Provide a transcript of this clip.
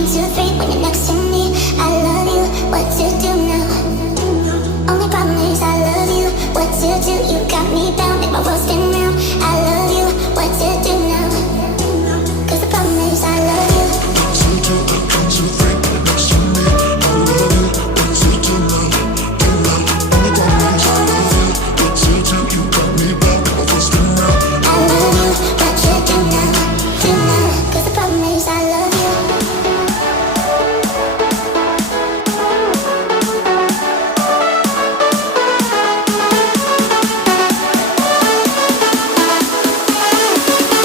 count to three when you're next to me. I love you, what to do now? Only problem is I love you, what to do? You got me bound.